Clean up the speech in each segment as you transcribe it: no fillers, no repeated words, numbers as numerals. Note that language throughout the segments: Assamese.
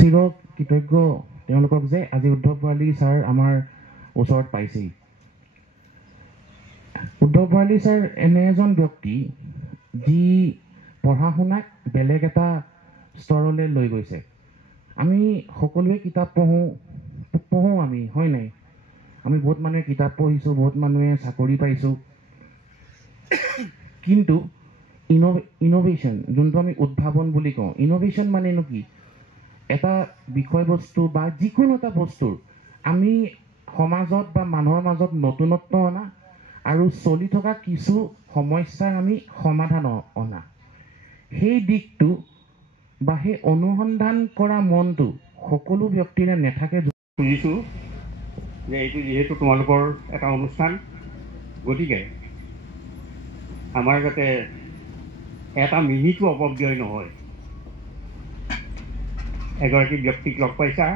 চিৰ কৃতজ্ঞ তেওঁলোকক যে আজি উদ্ধৱ ভৰালী ছাৰ আমাৰ ওচৰত পাইছেই। উদ্ধৱ ভৰালী ছাৰ এনে এজন ব্যক্তি যি পঢ়া শুনাক বেলেগ এটা স্তৰলৈ লৈ গৈছে। আমি সকলোৱে কিতাপ পঢ়োঁ আমি, হয় নাই? আমি বহুত মানুহে কিতাপ পঢ়িছোঁ, বহুত মানুহে চাকৰি পাইছোঁ, কিন্তু ইন'ভেশ্যন যোনটো আমি উদ্ভাৱন বুলি কওঁ, ইন'ভেশ্যন মানেনো কি? এটা বিষয়বস্তু বা যিকোনো এটা বস্তুৰ আমি সমাজত বা মানুহৰ মাজত নতুনত্ব অনা আৰু চলি থকা কিছু সমস্যাৰ আমি সমাধান অনা, সেই দিশটো বা সেই অনুসন্ধান কৰা মনটো সকলো ব্যক্তিৰে নাথাকে। বুজিছোঁ যে এইটো যিহেতু তোমালোকৰ এটা অনুষ্ঠান, গতিকে আমাৰ যাতে এটা মিনিটো অপব্যয় নহয়। এগৰাকী ব্যক্তিক লগ পাইছা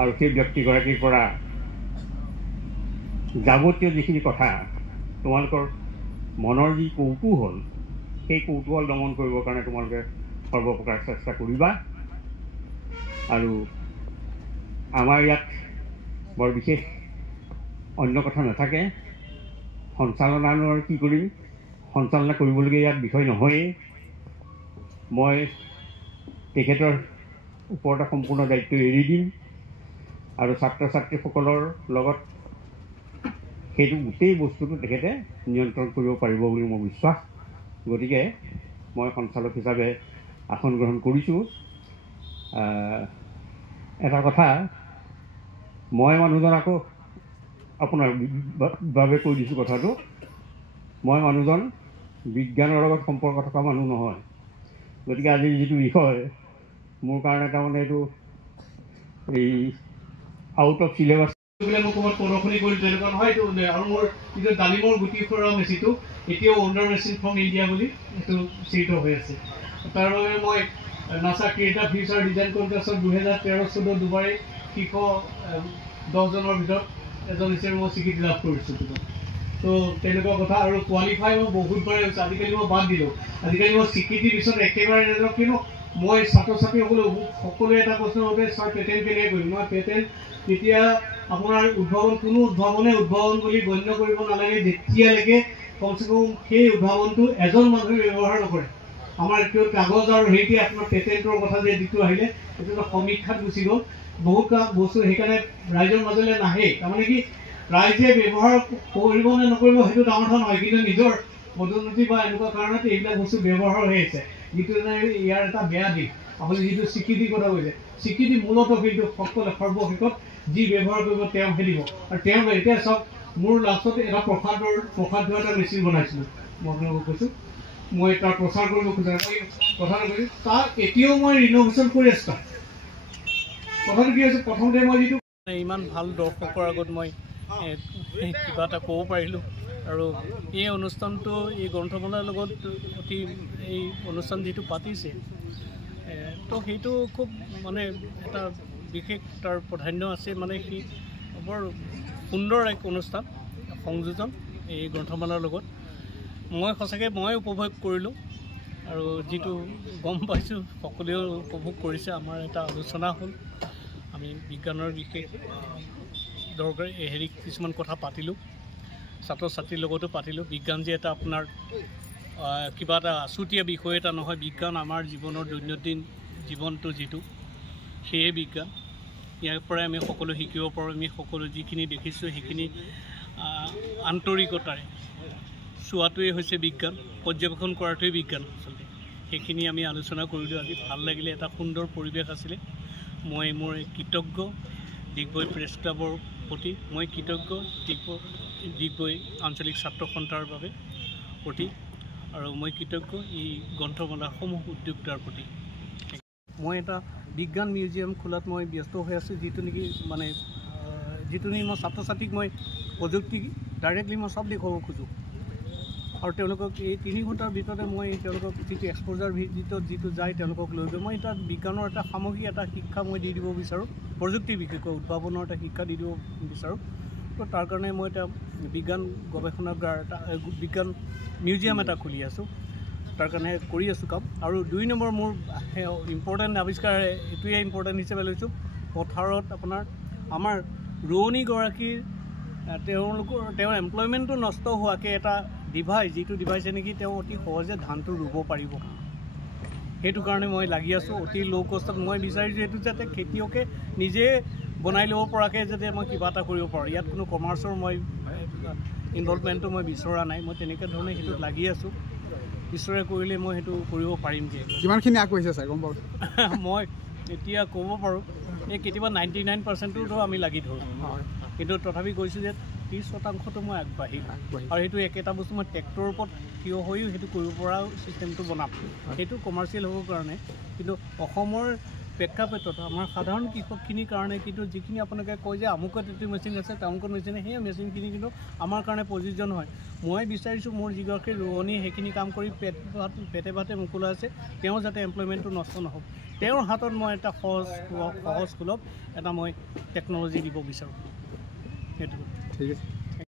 আৰু সেই ব্যক্তিগৰাকীৰ পৰা যাৱতীয় যিখিনি কথা তোমালোকৰ মনৰ যি কৌতূহল, সেই কৌতূহল দমন কৰিবৰ কাৰণে তোমালোকে সৰ্বপ্ৰকাৰ চেষ্টা কৰিবা। আৰু আমাৰ ইয়াত বৰ বিশেষ অন্য কথা নাথাকে। সঞ্চালনানো আৰু কি কৰিম, সঞ্চালনা কৰিবলগীয়া ইয়াত বিষয় নহয়েই। মই তেখেতৰ ওপৰতে সম্পূৰ্ণ দায়িত্ব এৰি দিম আৰু ছাত্ৰ ছাত্ৰীসকলৰ লগত সেইটো গোটেই বস্তুটো তেখেতে নিয়ন্ত্ৰণ কৰিব পাৰিব বুলি মোৰ বিশ্বাস। গতিকে মই সঞ্চালক হিচাপে আসন গ্ৰহণ কৰিছোঁ। এটা কথা মই মানুহজন আকৌ আপোনাৰ বাবে কৈ দিছোঁ কথাটো, মই মানুহজন বিজ্ঞানৰ লগত সম্পৰ্ক থকা মানুহ নহয়। গতিকে আজিৰ যিটো বিষয় মোৰ কাৰণে তাৰমানে এইটো এই আউট অফ চিলেবাছ বোলে মই ক'ৰবাত প্ৰদৰ্শনী কৰি তেনেকুৱা নহয় এইটো। আৰু মোৰ যিটো ডালিমৰ গুটি ফুৰা মেচিনটো এতিয়াও ৱণ্ডাৰ মেচিন ফ্ৰম ইণ্ডিয়া বুলি এইটো চিহ্নিত হৈ আছে। তাৰ বাবে মই নাছা ক্ৰিয়েটিভ ফিউচাৰ ডিজাইন কণ্টেষ্টত 2013-14 দুবাৰেই শীৰ্ষ 10জনৰ ভিতৰত এজন হিচাপে মই স্বীকৃতি লাভ কৰিছোঁ। তো তেনেকুৱা কথা। আৰু কোৱালিফাই মই বহুতবাৰে হৈছে, আজিকালি মই বাদ দিলোঁ। আজিকালি মই স্বীকৃতিৰ পিছত একেবাৰে নেযাওঁ, কিন্তু মই ছাত্ৰ ছাত্ৰীসকলোৱে এটা প্ৰশ্নৰ বাবে ছাৰ পেটেণ্ট কেনেকৈ কৰিম। মই পেটেণ্ট তেতিয়া আপোনাৰ কোনো উদ্ভাৱনে উদ্ভাৱন বুলি গণ্য কৰিব নালাগে যেতিয়ালৈকে কমচে কম সেই উদ্ভাৱনটো এজন মানুহে ব্যৱহাৰ নকৰে। আমাৰ এইটো কাগজ আৰু হেৰিতে আপোনাৰ পেটেণ্টৰ কথা যে যিটো আহিলে সেইটো সমীক্ষাত গুচি গ'ল। বহুত বস্তু সেইকাৰণে ৰাইজৰ মাজলৈ নাহে। তাৰমানে কি ৰাইজে ব্যৱহাৰ কৰিব নে নকৰিব সেইটো ডাঙৰ কথা নহয়, কিন্তু নিজৰ পদোন্নতি বা এনেকুৱা কাৰণত এইবিলাক বস্তু ব্যৱহাৰ হৈ আছে, যিটো ইয়াৰ এটা বেয়া দিশ। আপুনি যিটো স্বীকৃতিৰ কথা কৈছে, স্বীকৃতি মূলতঃ কিন্তু সৰ্বশেষত যি ব্যৱহাৰ কৰিব তেওঁ খেলিব। আৰু তেওঁ এতিয়া চাওক, মোৰ লাষ্টত এটা প্ৰসাদ হোৱা এটা মেচিন বনাইছিলোঁ। মই আপোনালোকক কৈছোঁ মই তাৰ প্ৰচাৰ কৰিব খোজা কথাটো কৈছোঁ, তাক এতিয়াও মই ৰিন'ভেশ্যন কৰি আছোঁ। কথাটো কি হৈছে, প্ৰথমতে মই যিটো ইমান ভাল দৰ্শকৰ আগত মই কিবা এটা ক'ব পাৰিলোঁ। আৰু এই অনুষ্ঠানটো এই গ্ৰন্থমেলাৰ লগত অতি এই অনুষ্ঠান যিটো পাতিছে, তো সেইটো খুব মানে এটা বিশেষ তাৰ প্ৰাধান্য আছে। মানে সি বৰ সুন্দৰ এক অনুষ্ঠান সংযোজন এই গ্ৰন্থমেলাৰ লগত। মই সঁচাকৈ মই উপভোগ কৰিলোঁ আৰু যিটো গম পাইছোঁ সকলোৱেও উপভোগ কৰিছে। আমাৰ এটা আলোচনা হ'ল, আমি বিজ্ঞানৰ বিশেষ দৰকাৰী কিছুমান কথা পাতিলোঁ, ছাত্ৰ ছাত্ৰীৰ লগতো পাতিলোঁ। বিজ্ঞান যে এটা আপোনাৰ কিবা এটা আছুতীয়া বিষয় এটা নহয়, বিজ্ঞান আমাৰ জীৱনৰ দৈনন্দিন জীৱনটো যিটো সেয়ে বিজ্ঞান। ইয়াৰ পৰাই আমি সকলো শিকিব পাৰোঁ। আমি সকলো যিখিনি দেখিছোঁ সেইখিনি আন্তৰিকতাৰে চোৱাটোৱে হৈছে বিজ্ঞান, পৰ্যবেক্ষণ কৰাটোৱেই বিজ্ঞান আচলতে। সেইখিনি আমি আলোচনা কৰিলোঁ আজি, ভাল লাগিলে। এটা সুন্দৰ পৰিৱেশ আছিলে। মই মোৰ কৃতজ্ঞ ডিগবৈ প্ৰেছ ক্লাবৰ প্ৰতি, মই কৃতজ্ঞ ডিগবৈ আঞ্চলিক ছাত্ৰ সন্থাৰ বাবে প্ৰতি, আৰু মই কৃতজ্ঞ এই গ্ৰন্থমেলাসমূহ উদ্যোক্তাৰ প্ৰতি। মই এটা বিজ্ঞান মিউজিয়াম খোলাত মই ব্যস্ত হৈ আছোঁ, যিটো নেকি মই ছাত্ৰ ছাত্ৰীক মই প্ৰযুক্তি ডাইৰেক্টলি মই চব দেখুৱাব খোজোঁ। আৰু তেওঁলোকক এই 3 ঘণ্টাৰ ভিতৰতে মই তেওঁলোকক যিটো এক্সপ'জাৰ ভিজিটত যিটো যায় তেওঁলোকক লৈ গৈ মই এটা বিজ্ঞানৰ এটা সামগ্ৰিক এটা শিক্ষা মই দি দিব বিচাৰোঁ, প্ৰযুক্তি বিশেষকৈ উদ্ভাৱনৰ এটা শিক্ষা দি দিব বিচাৰোঁ। তো তাৰ কাৰণে মই এটা বিজ্ঞান গৱেষণাগাৰ এটা বিজ্ঞান মিউজিয়াম এটা খুলি আছোঁ। তাৰ কাৰণে কৰি আছোঁ কাম। আৰু 2 নম্বৰ মোৰ ইম্পৰ্টেণ্ট আৱিষ্কাৰ এইটোৱে ইম্পৰ্টেণ্ট হিচাপে লৈছোঁ, পথাৰত আপোনাৰ আমাৰ ৰোৱনীগৰাকীৰ তেওঁৰ এমপ্লয়মেণ্টটো নষ্ট হোৱাকৈ এটা ডিভাইচ, যিটো ডিভাইচে নেকি তেওঁ অতি সহজে ধানটো ৰুব পাৰিব। সেইটো কাৰণে মই লাগি আছোঁ অতি ল' কষ্টত। মই বিচাৰিছোঁ এইটো যাতে খেতিয়কে নিজে বনাই ল'ব পৰাকৈ যাতে মই কিবা এটা কৰিব পাৰোঁ। ইয়াত কোনো কমাৰ্চৰ মই ইনভলভমেণ্টটো মই বিচৰা নাই। মই তেনেকৈ ধৰণে সেইটোত লাগি আছোঁ। ঈশ্বৰে কৰিলে মই সেইটো কৰিব পাৰিমগৈ। কিমানখিনি আগবাঢ়িছে ছাৰ গম পাব? মই এতিয়া ক'ব পাৰোঁ এই কেতিয়াবা 99%টো আমি লাগি ধৰোঁ, কিন্তু তথাপি কৈছোঁ যে 30% মই আগবাঢ়িম। আৰু সেইটো একেটা বস্তু মই ট্ৰেক্টৰৰ ওপৰত থিয় হৈও সেইটো কৰিব পৰা ছিষ্টেমটো বনাম। সেইটো কমাৰ্চিয়েল হ'বৰ কাৰণে, কিন্তু অসমৰ প্ৰেক্ষাপটত আমাৰ সাধাৰণ কৃষকখিনিৰ কাৰণে কিন্তু যিখিনি আপোনালোকে কয় যে আমুকত এইটো মেচিন আছে তামুকত মেচিন, সেই মেচিনখিনি কিন্তু আমাৰ কাৰণে প্ৰযোজ্য নহয়। মই বিচাৰিছোঁ মোৰ যিগৰাকী ৰোৱনী সেইখিনি কাম কৰি পেটে ভাতে মুকলা আছে, তেওঁ যাতে এমপ্লয়মেণ্টটো নষ্ট নহওক। তেওঁৰ হাতত মই এটা সহজ সুলভ এটা মই টেকন'লজি দিব বিচাৰোঁ। সেইটো ঠিক আছে।